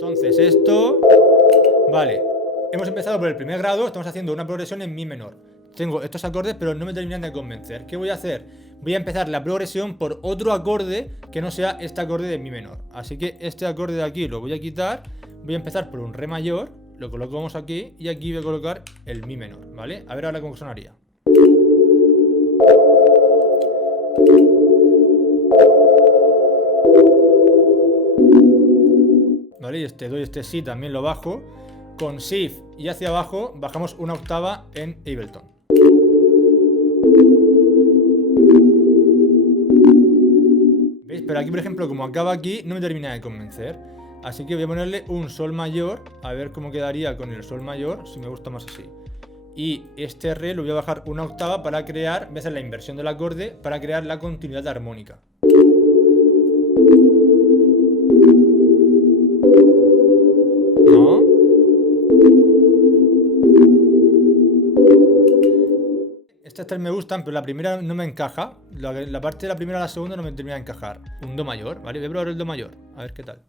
Entonces esto... Vale, hemos empezado por el primer grado, estamos haciendo una progresión en mi menor. Tengo estos acordes, pero no me terminan de convencer. ¿Qué voy a hacer? Voy a empezar la progresión por otro acorde que no sea este acorde de mi menor. Así que este acorde de aquí lo voy a quitar. Voy a empezar por un re mayor, lo colocamos aquí y aquí voy a colocar el mi menor, ¿vale? A ver ahora cómo sonaría. ¿Vale? Y doy este si, también lo bajo. Con shift y hacia abajo bajamos una octava en Ableton. ¿Veis? Pero aquí, por ejemplo, como acaba aquí, no me termina de convencer. Así que voy a ponerle un sol mayor, a ver cómo quedaría con el sol mayor, si me gusta más así. Y este re lo voy a bajar una octava para crear, voy a hacer la inversión del acorde para crear la continuidad armónica. ¿No? Estas tres me gustan, pero la primera no me encaja. La parte de la primera a la segunda no me termina de encajar. Un do mayor, ¿vale? Voy a probar el do mayor, a ver qué tal.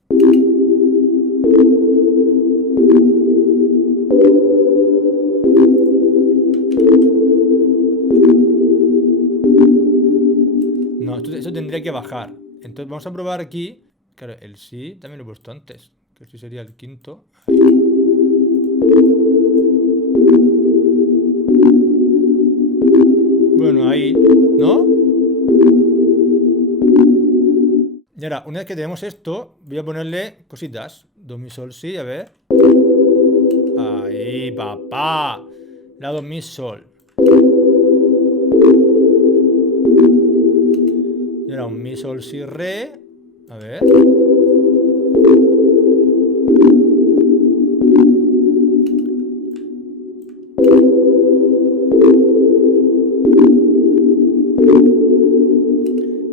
No, eso tendría que bajar. Entonces vamos a probar aquí. Claro, el si también lo he puesto antes. Que el si sería el quinto. Ahí. Bueno, ahí, ¿no? Y ahora, una vez que tenemos esto, voy a ponerle cositas. Do, mi, sol, si, a ver. Ahí, papá. La do, mi, sol. Y ahora un mi, sol, si, re. A ver.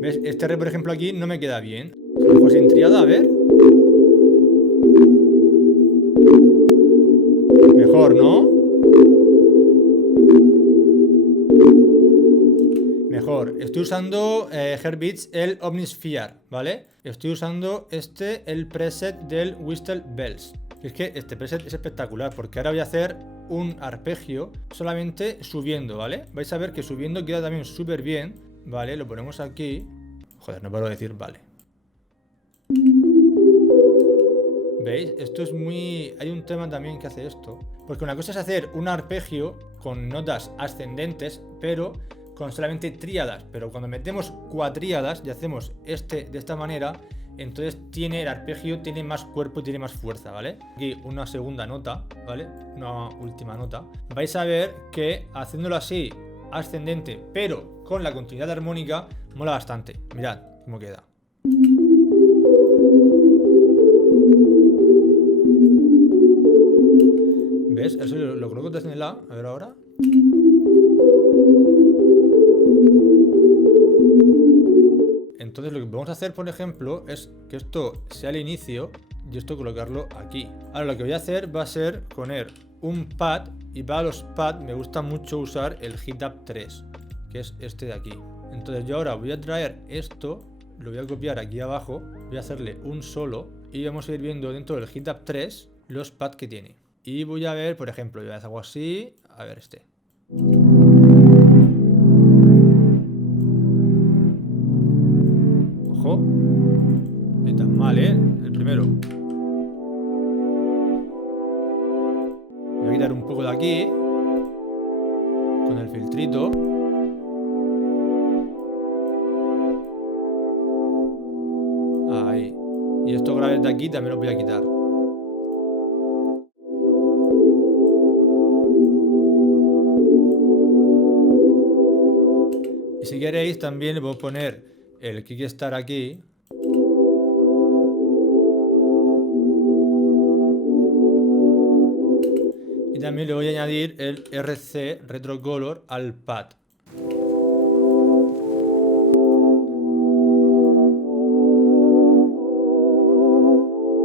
¿Ves? Este re, por ejemplo, aquí no me queda bien. Si lo dejo sin triada, a ver. Mejor, ¿no? Mejor. Estoy usando Heartbeats, el Omnisphere, ¿vale? Estoy usando el preset del Whistle Bells. Es que este preset es espectacular porque ahora voy a hacer un arpegio solamente subiendo, ¿vale? Vais a ver que subiendo queda también súper bien, ¿vale? Lo ponemos aquí. Joder, no paro de decir, vale. ¿Veis? Esto es muy... Hay un tema también que hace esto. Porque una cosa es hacer un arpegio con notas ascendentes, pero con solamente tríadas. Pero cuando metemos cuatríadas y hacemos de esta manera, entonces el arpegio tiene más cuerpo y tiene más fuerza, ¿vale? Aquí una segunda nota, ¿vale? Una última nota. Vais a ver que haciéndolo así, ascendente, pero con la continuidad armónica, mola bastante. Mirad cómo queda. ¿Ves? Eso lo coloco desde el A. A ver ahora. Entonces lo que vamos a hacer, por ejemplo, es que esto sea el inicio y esto colocarlo aquí. Ahora lo que voy a hacer va a ser poner un pad, y para los pads me gusta mucho usar el Hitup 3, que es este de aquí. Entonces yo ahora voy a traer esto, lo voy a copiar aquí abajo, voy a hacerle un solo y vamos a ir viendo dentro del Hitup 3 los pads que tiene. Y voy a ver, por ejemplo, yo hago así, a ver este. Ojo. Ni tan mal, ¿eh? El primero. Voy a quitar un poco de aquí. Con el filtrito. Ahí. Y estos graves de aquí también los voy a quitar. Y si queréis también le puedo poner el Kickstarter aquí. Y también le voy a añadir el RC Retro Color al pad.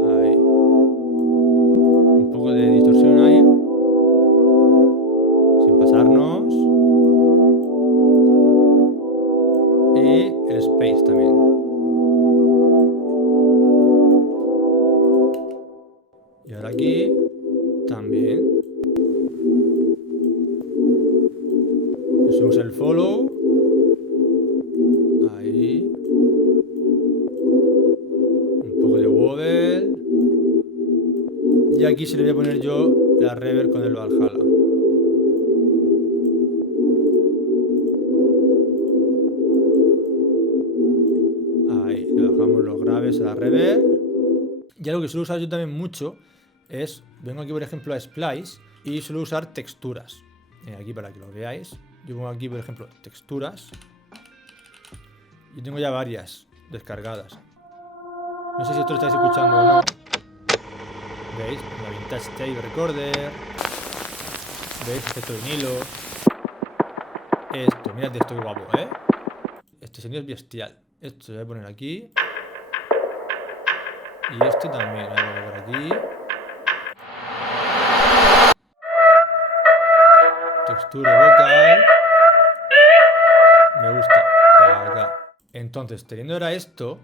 Ahí. Un poco de distorsión ahí. Sin pasarnos. Y el space también. Y ahora aquí también. Subimos el follow. Ahí. Un poco de wobble. Y aquí se le voy a poner yo la reverb con el Valhalla. Ahí, le bajamos los graves a la reverb. Y algo que suelo usar yo también mucho es, vengo aquí por ejemplo a Splice y suelo usar texturas. Aquí para que lo veáis, yo pongo aquí por ejemplo texturas. Y tengo ya varias descargadas. No sé si esto lo estáis escuchando o no. ¿Veis? La Vintage Tape Recorder. ¿Veis? Efecto vinilo. Esto, mirad esto, qué guapo, ¿eh? Este sonido es bestial. Esto lo voy a poner aquí. Y este también, lo voy a poner por aquí. Textura vocal. Me gusta. Para acá. Entonces, teniendo ahora esto,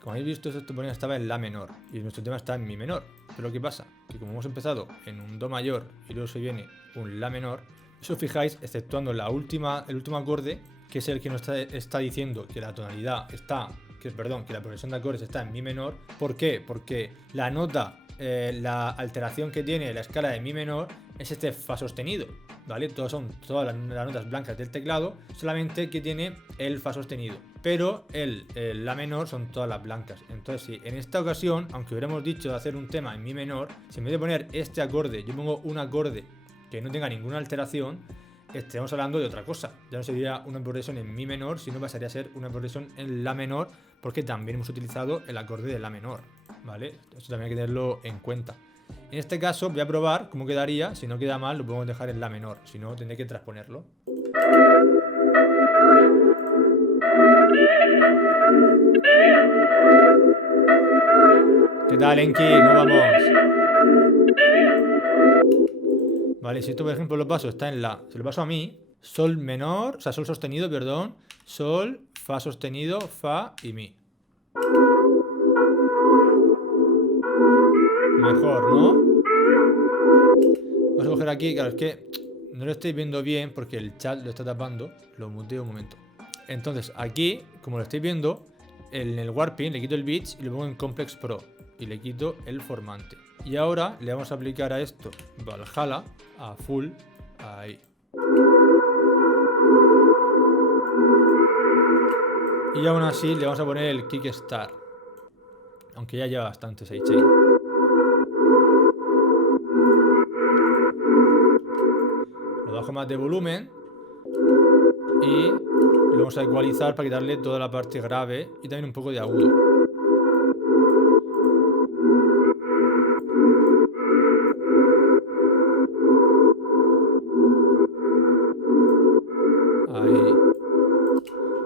como habéis visto, esto estaba en la menor. Y nuestro tema está en mi menor. Pero ¿qué pasa? Que como hemos empezado en un do mayor y luego se viene un la menor, si os fijáis, exceptuando el último acorde, que es el que nos está diciendo que la tonalidad está, que la progresión de acordes está en mi menor. ¿Por qué? Porque la nota, la alteración que tiene la escala de mi menor es este fa sostenido, ¿vale? Son todas las notas blancas del teclado, solamente que tiene el fa sostenido. Pero el la menor son todas las blancas. Entonces, si en esta ocasión, aunque hubiéramos dicho de hacer un tema en mi menor, si en vez de poner este acorde, yo pongo un acorde que no tenga ninguna alteración, estamos hablando de otra cosa. Ya no sería una progresión en mi menor, sino pasaría a ser una progresión en la menor, porque también hemos utilizado el acorde de la menor, ¿vale? Esto también hay que tenerlo en cuenta. En este caso voy a probar cómo quedaría. Si no queda mal, lo podemos dejar en la menor, si no tendré que transponerlo. ¿Qué tal, Enki? ¿Cómo vamos? Vale, si esto por ejemplo lo paso, está en la, se lo paso a mi, sol menor, o sea, sol sostenido, perdón, sol, fa sostenido, fa y mi. Mejor, ¿no? Vamos a coger aquí, claro, es que no lo estáis viendo bien porque el chat lo está tapando. Lo muteo un momento. Entonces, aquí, como lo estáis viendo, en el Warping le quito el Beats y lo pongo en Complex Pro. Y le quito el formante. Y ahora le vamos a aplicar a esto Valhalla a full. Ahí. Y aún así le vamos a poner el Kickstart. Aunque ya lleva bastante sidechain. Lo bajo más de volumen. Y lo vamos a ecualizar para quitarle toda la parte grave y también un poco de agudo. Ahí.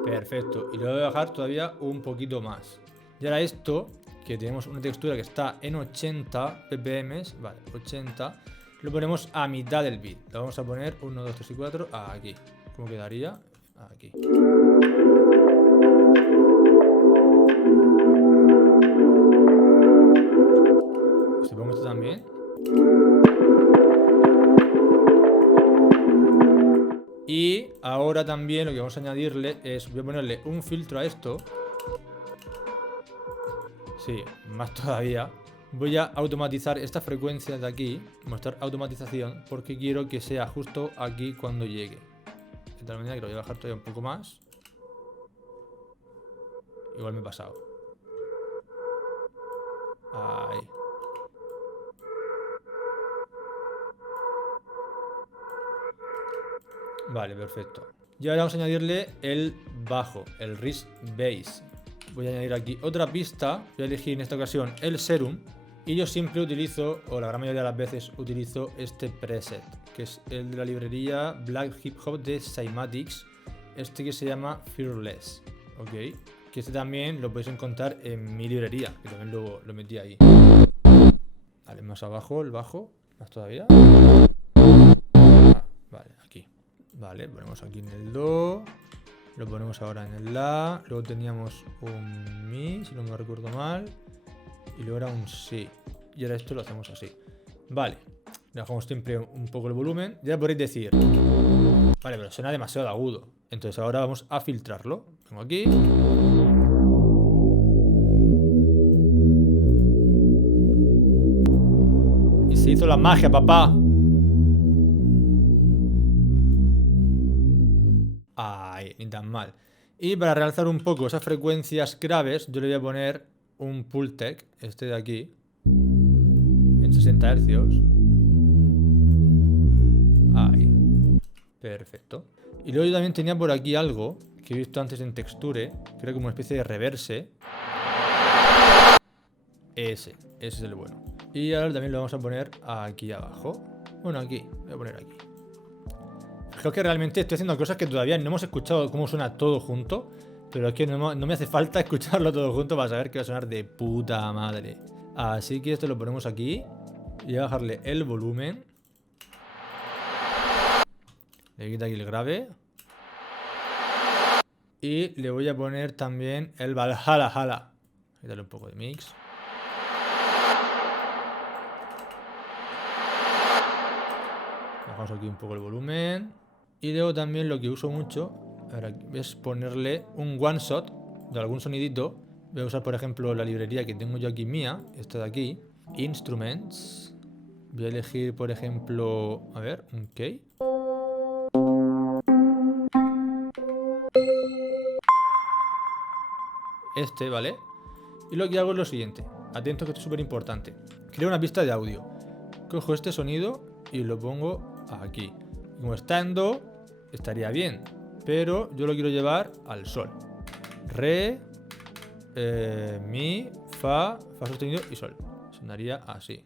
Perfecto. Y lo voy a bajar todavía un poquito más. Y ahora esto, que tenemos una textura que está en 80 ppm, vale, 80, lo ponemos a mitad del beat. Lo vamos a poner 1, 2, 3 y 4 aquí. ¿Cómo quedaría? Aquí. Si pongo esto también. Y ahora también lo que vamos a añadirle es, voy a ponerle un filtro a esto. Sí, más todavía. Voy a automatizar esta frecuencia de aquí, mostrar automatización, porque quiero que sea justo aquí cuando llegue. De tal manera que lo voy a bajar todavía un poco más. Igual me he pasado. Ahí. Vale, perfecto. Y ahora vamos a añadirle el bajo, el Risk Bass. Voy a añadir aquí otra pista. Voy a elegir en esta ocasión el Serum. Y yo siempre utilizo, o la gran mayoría de las veces utilizo este preset, que es el de la librería Black Hip Hop de Cymatics. Este que se llama Fearless. Ok. Que este también lo podéis encontrar en mi librería, que también lo metí ahí. Vale, más abajo el bajo. Más todavía. Vale, aquí. Vale, ponemos aquí en el do. Lo ponemos ahora en el la. Luego teníamos un mi, si no me recuerdo mal. Y luego era un si. y ahora esto lo hacemos así. Vale, dejamos siempre un poco el volumen. Ya podréis decir, vale, pero suena demasiado agudo. Entonces ahora vamos a filtrarlo. Vengo aquí. Y se hizo la magia, papá. Ay, ni tan mal. Y para realzar un poco esas frecuencias graves, yo le voy a poner un Pultec, este de aquí, en 60 Hz. Ahí. Perfecto. Y luego yo también tenía por aquí algo que he visto antes en Texture, que era como una especie de reverse. Ese es el bueno. Y ahora también lo vamos a poner aquí abajo. Bueno, aquí, voy a poner aquí. Creo que realmente estoy haciendo cosas que todavía no hemos escuchado cómo suena todo junto. Pero es que no me hace falta escucharlo todo junto para saber que va a sonar de puta madre. Así que esto lo ponemos aquí. Y voy a bajarle el volumen. Le quito aquí el grave. Y le voy a poner también el Valhalla. Quítale un poco de mix. Bajamos aquí un poco el volumen. Y luego también lo que uso mucho ahora es ponerle un one shot de algún sonidito. Voy a usar, por ejemplo, la librería que tengo yo aquí mía. Esta de aquí. Instruments. Voy a elegir, por ejemplo, a ver, un key. Este, ¿vale? Y lo que hago es lo siguiente. Atentos que esto es súper importante. Creo una pista de audio. Cojo este sonido y lo pongo aquí. Como está en do, estaría bien. Pero yo lo quiero llevar al sol. Re, mi, fa sostenido y sol. Sonaría así.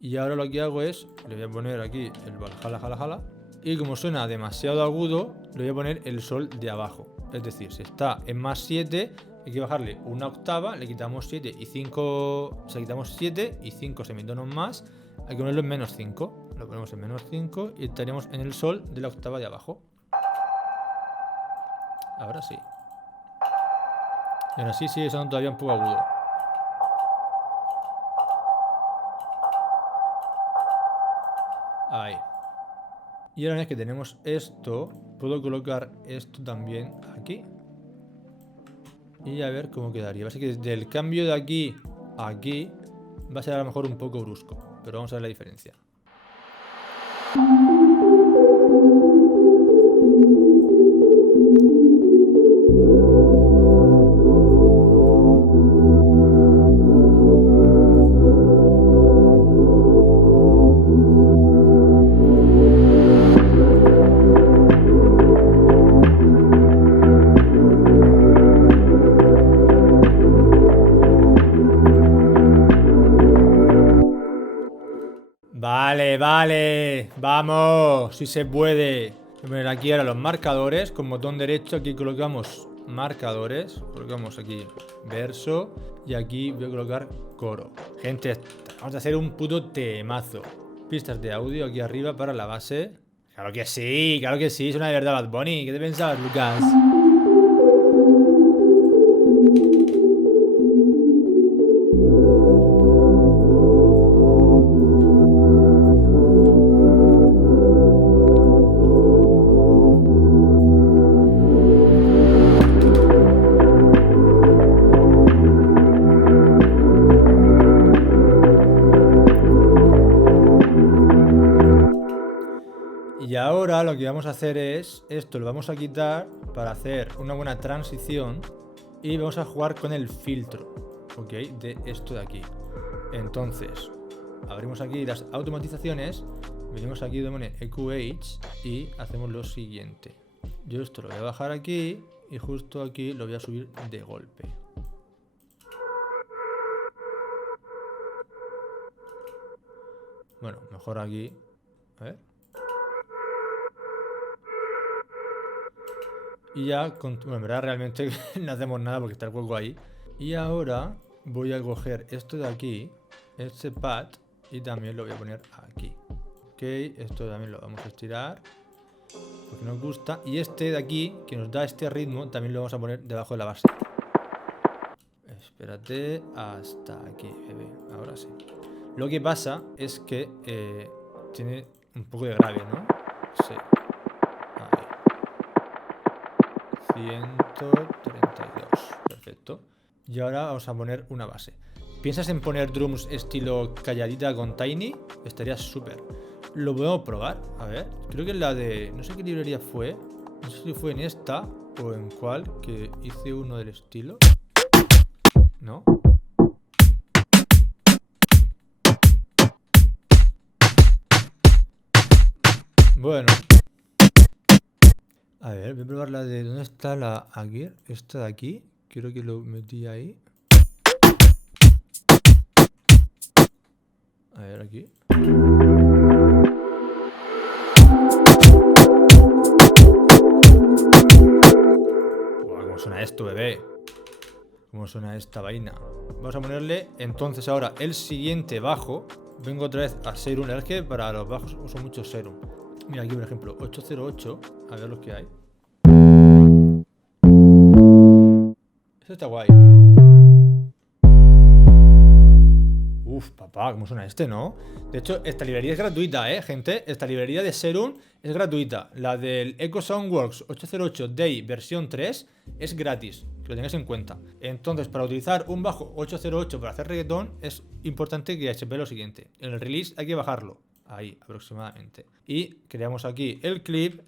Y ahora lo que hago es, le voy a poner aquí el Valhalla. Y como suena demasiado agudo, le voy a poner el sol de abajo. Es decir, si está en más 7, hay que bajarle una octava, le quitamos 7 y 5. O sea, quitamos 7 y 5 semitonos más. Hay que ponerlo en menos 5. Lo ponemos en menos 5 y estaríamos en el sol de la octava de abajo. Ahora sí. Y ahora sí sigue sonando todavía un poco agudo. Ahí. Y ahora una vez que tenemos esto, puedo colocar esto también aquí. Y a ver cómo quedaría. Va a ser que desde el cambio de aquí a aquí va a ser a lo mejor un poco brusco. Pero vamos a ver la diferencia. Vale, vamos, si se puede. Voy a poner aquí ahora los marcadores. Con botón derecho aquí colocamos marcadores. Colocamos aquí verso. Y aquí voy a colocar coro. Gente, vamos a hacer un puto temazo. Pistas de audio aquí arriba para la base. Claro que sí, suena de verdad Bad Bunny. ¿Qué te pensabas, Lucas? Y ahora lo que vamos a hacer es, esto lo vamos a quitar para hacer una buena transición y vamos a jugar con el filtro, ¿ok? De esto de aquí. Entonces, abrimos aquí las automatizaciones, venimos aquí donde EQH y hacemos lo siguiente. Yo esto lo voy a bajar aquí y justo aquí lo voy a subir de golpe. Bueno, mejor aquí, a ver. Y ya, bueno, en verdad realmente no hacemos nada porque está el juego ahí. Y ahora voy a coger esto de aquí, este pad, y también lo voy a poner aquí. Ok, esto también lo vamos a estirar porque nos gusta. Y este de aquí, que nos da este ritmo, también lo vamos a poner debajo de la base. Espérate, hasta aquí, bebé. Ahora sí. Lo que pasa es que tiene un poco de grave, ¿no? Sí. Ahí. 132. Perfecto. Y ahora vamos a poner una base. ¿Piensas en poner drums estilo calladita con Tiny? Estaría súper. Lo podemos probar. A ver. Creo que en la de... No sé qué librería fue. No sé si fue en esta o en cuál. Que hice uno del estilo. ¿No? Bueno. A ver, voy a probar la de... ¿Dónde está la aquí? Esta de aquí. Creo que lo metí ahí. A ver, aquí. Buah, ¿cómo suena esto, bebé? ¿Cómo suena esta vaina? Vamos a ponerle entonces ahora el siguiente bajo. Vengo otra vez a Serum. La verdad es que para los bajos uso mucho Serum. Mira aquí, por ejemplo, 808. A ver los que hay. Esto está guay. Uf, papá, ¿cómo suena este, no? De hecho, esta librería es gratuita, gente. Esta librería de Serum es gratuita. La del Echo Soundworks 808 Day versión 3 es gratis. Que lo tengáis en cuenta. Entonces, para utilizar un bajo 808 para hacer reggaetón, es importante que sepa lo siguiente. En el release hay que bajarlo. Ahí, aproximadamente. Y creamos aquí el clip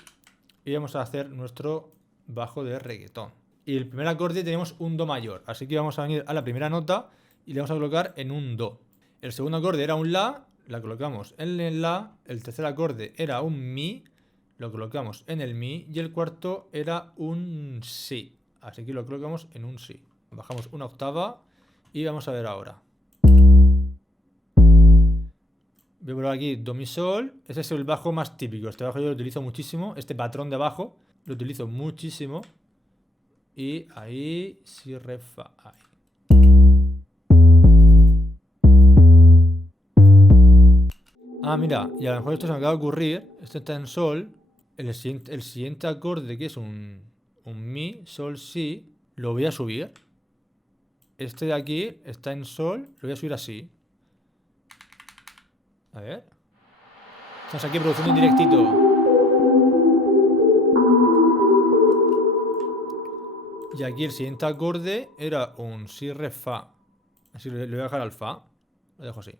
y vamos a hacer nuestro bajo de reggaetón. Y el primer acorde tenemos un Do mayor. Así que vamos a venir a la primera nota y le vamos a colocar en un Do. El segundo acorde era un La, la colocamos en el La. El tercer acorde era un Mi, lo colocamos en el Mi. Y el cuarto era un Si. Así que lo colocamos en un Si. Bajamos una octava y vamos a ver ahora. Voy a probar aquí Do, Mi, Sol. Ese es el bajo más típico. Este bajo yo lo utilizo muchísimo. Este patrón de bajo lo utilizo muchísimo. Y ahí, Si, Re, Fa. Ahí. Ah, mira, y a lo mejor esto se me acaba de ocurrir. Este está en Sol. El siguiente acorde, que es un Mi, Sol, Si, lo voy a subir. Este de aquí está en Sol, lo voy a subir así. A ver. Estamos aquí produciendo en directito. Y aquí el siguiente acorde era un Si, Re, Fa. Así le voy a dejar al Fa. Lo dejo así.